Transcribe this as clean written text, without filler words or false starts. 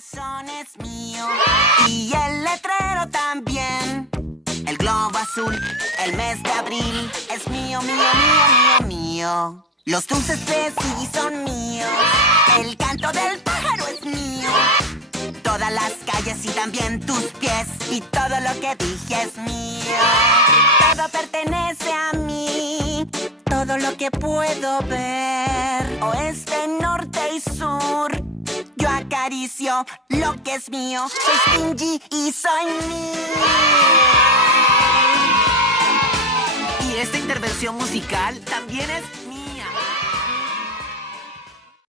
buzón es mío y el letrero también. El globo azul, el mes de abril, es mío, mío, mío, mío, mío. Los dulces de sí son míos, el canto del pájaro es mío. Todas las calles y también tus pies, y todo lo que dije es mío. Todo pertenece a mí, todo lo que puedo ver. Oeste, norte y sur, yo acaricio lo que es mío. Soy Stingy y soy mío. Y esta intervención musical también es